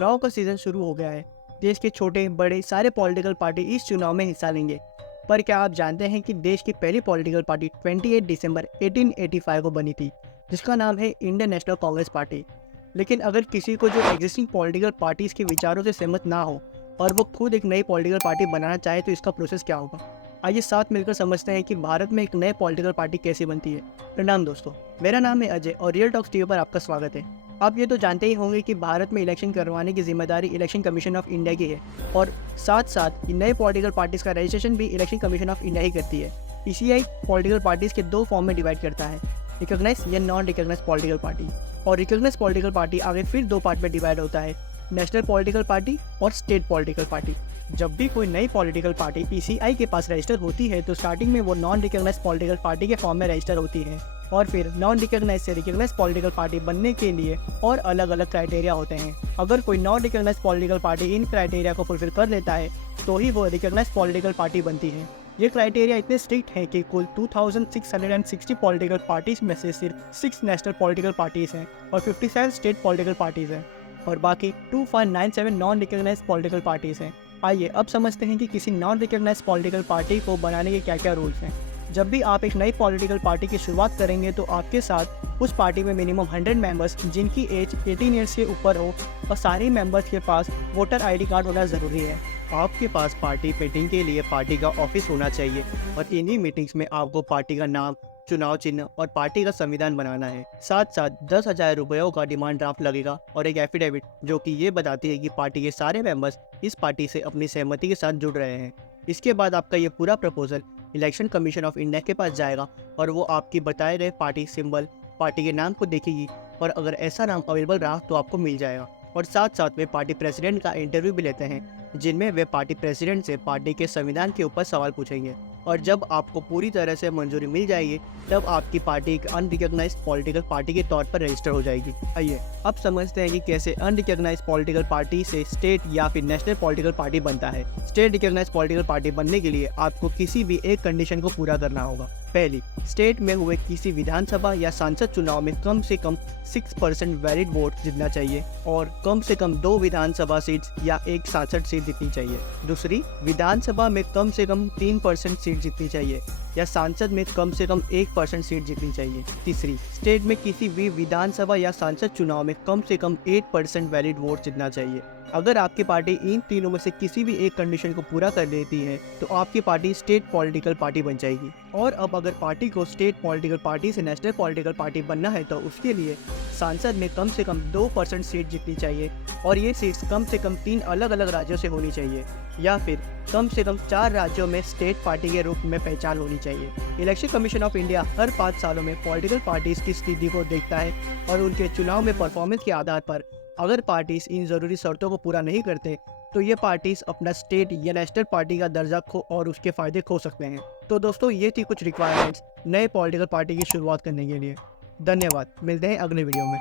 चुनाव का सीजन शुरू हो गया है। देश के छोटे बड़े सारे पॉलिटिकल पार्टी इस चुनाव में हिस्सा लेंगे। पर क्या आप जानते हैं कि देश की पहली पॉलिटिकल पार्टी 28 दिसंबर 1885 को बनी थी, जिसका नाम है इंडियन नेशनल कांग्रेस पार्टी। लेकिन अगर किसी को जो एग्जिस्टिंग पॉलिटिकल पार्टीज के विचारों से सहमत ना हो और वो खुद एक नई पॉलिटिकल पार्टी बनाना चाहे तो इसका प्रोसेस क्या होगा। आइए साथ मिलकर समझते हैं कि भारत में एक नई पॉलिटिकल पार्टी कैसे बनती है। प्रणाम दोस्तों, मेरा नाम है अजय और रियल टॉक्स टीवी पर आपका स्वागत है। आप ये तो जानते ही होंगे कि भारत में इलेक्शन करवाने की जिम्मेदारी इलेक्शन कमीशन ऑफ इंडिया की है और साथ साथ नए पॉलिटिकल पार्टीज का रजिस्ट्रेशन भी इलेक्शन कमीशन ऑफ इंडिया ही करती है। ईसीआई पॉलिटिकल पार्टीज के दो फॉर्म में डिवाइड करता है, रिकॉग्नाइज या नॉन रिकॉग्नाइज पॉलिटिकल पार्टी। और रिकॉग्नाइज पॉलिटिकल पार्टी आगे फिर दो पार्ट में डिवाइड होता है, नेशनल पॉलिटिकल पार्टी और स्टेट पॉलिटिकल पार्टी। जब भी कोई नई पॉलिटिकल पार्टी ईसीआई के पास रजिस्टर होती है तो स्टार्टिंग में वो नॉन रिकॉग्नाइज पॉलिटिकल पार्टी के फॉर्म में रजिस्टर होती है और फिर नॉन रिकॉग्नाइज से रिकॉग्नाइज पॉलिटिकल पार्टी बनने के लिए और अलग अलग क्राइटेरिया होते हैं। अगर कोई नॉन रिकॉग्नाइज पॉलिटिकल पार्टी इन क्राइटेरिया को फुलफिल कर लेता है तो ही वो रिकॉग्नाइज पॉलिटिकल पार्टी बनती है। ये क्राइटेरिया इतने स्ट्रिक्ट हैं कि कुल 2660 पॉलिटिकल पार्टीज में से सिर्फ 6 नेशनल पॉलिटिकल पार्टीज हैं और 57 स्टेट पॉलिटिकल पार्टीज हैं और बाकी 2.97 नॉन रिकॉग्नाइज पॉलिटिकल पार्टीज हैं। आइए अब समझते हैं कि किसी नॉन रिकॉग्नाइज पॉलिटिकल पार्टी को बनाने के क्या क्या रूल्स हैं। जब भी आप एक नई पॉलिटिकल पार्टी की शुरुआत करेंगे तो आपके साथ उस पार्टी में मिनिमम 100 मेंबर्स जिनकी एज 18 ईयर्स से ऊपर हो और सारे मेंबर्स के पास वोटर आईडी कार्ड होना ज़रूरी है। आपके पास पार्टी मीटिंग के लिए पार्टी का ऑफिस होना चाहिए और इन्हीं मीटिंग्स में आपको पार्टी का नाम, चुनाव चिन्ह और पार्टी का संविधान बनाना है। साथ साथ 10,000 रुपयों का डिमांड ड्राफ्ट लगेगा और एक एफिडेविट जो कि ये बताती है कि पार्टी के सारे मेंबर्स इस पार्टी से अपनी सहमति के साथ जुड़ रहे हैं। इसके बाद आपका ये पूरा proposal election commission of India के पास जाएगा और वो आपकी बताए गए पार्टी सिंबल, पार्टी के नाम को देखेगी और अगर ऐसा नाम अवेलेबल रहा तो आपको मिल जाएगा। और साथ साथ वे पार्टी प्रेसिडेंट का इंटरव्यू भी लेते हैं जिनमें वे पार्टी प्रेसिडेंट से पार्टी के संविधान के ऊपर सवाल पूछेंगे और जब आपको पूरी तरह से मंजूरी मिल जाएगी तब आपकी पार्टी एक अनरिकॉग्नाइज्ड पॉलिटिकल पार्टी के तौर पर रजिस्टर हो जाएगी। आइए अब समझते हैं कि कैसे अनरिकॉग्नाइज्ड पॉलिटिकल पार्टी से स्टेट या फिर नेशनल पॉलिटिकल पार्टी बनता है। स्टेट रिकॉग्नाइज्ड पॉलिटिकल पार्टी बनने के लिए आपको किसी भी एक कंडीशन को पूरा करना होगा। पहली, स्टेट में हुए किसी विधानसभा या सांसद चुनाव में कम से कम 6% वैलिड वोट जीतना चाहिए और कम से कम 2 विधानसभा सीट्स या एक सांसद सीट जीतनी चाहिए। दूसरी, विधानसभा में कम से कम 3% सीट जीतनी चाहिए या सांसद में कम से कम 1% सीट जीतनी चाहिए। तीसरी, स्टेट में किसी भी विधानसभा या सांसद चुनाव में कम से कम 8% वैलिड वोट जीतना चाहिए। अगर आपकी पार्टी इन तीनों में से किसी भी एक कंडीशन को पूरा कर लेती है तो आपकी पार्टी स्टेट पॉलिटिकल पार्टी बन जाएगी। और अब अगर पार्टी को स्टेट पॉलिटिकल पार्टी से नेशनल पॉलिटिकल पार्टी बनना है तो उसके लिए सांसद में कम से कम 2% सीट जीतनी चाहिए और ये सीट्स कम से कम 3 अलग अलग राज्यों से होनी चाहिए या फिर कम से कम 4 राज्यों में स्टेट पार्टी के रूप में पहचान होनी चाहिए। इलेक्शन कमीशन ऑफ इंडिया हर 5 सालों में पॉलिटिकल पार्टीज की स्थिति को देखता है और उनके चुनाव में परफॉर्मेंस के आधार पर अगर पार्टीज इन ज़रूरी शर्तों को पूरा नहीं करते तो ये पार्टीज अपना स्टेट या नेशनल पार्टी का दर्जा खो और उसके फ़ायदे खो सकते हैं। तो दोस्तों ये थी कुछ रिक्वायरमेंट्स नए पॉलिटिकल पार्टी की शुरुआत करने के लिए। धन्यवाद, मिलते हैं अगले वीडियो में।